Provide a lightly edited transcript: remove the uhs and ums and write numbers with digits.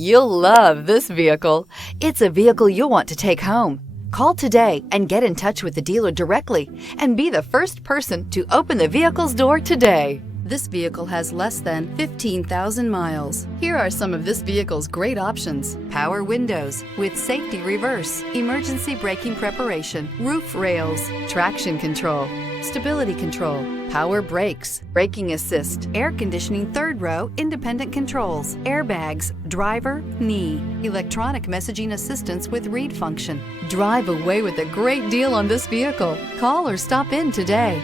You'll love this vehicle. It's a vehicle you'll want to take home. Call today and get in touch with the dealer directly and be the first person to open the vehicle's door today. This vehicle has less than 15,000 miles. Here are some of this vehicle's great options: power windows with safety reverse, emergency braking preparation, roof rails, traction control, stability control, power brakes, braking assist, air conditioning third row independent controls, airbags, driver, knee, electronic messaging assistance with read function. Drive away with a great deal on this vehicle. Call or stop in today.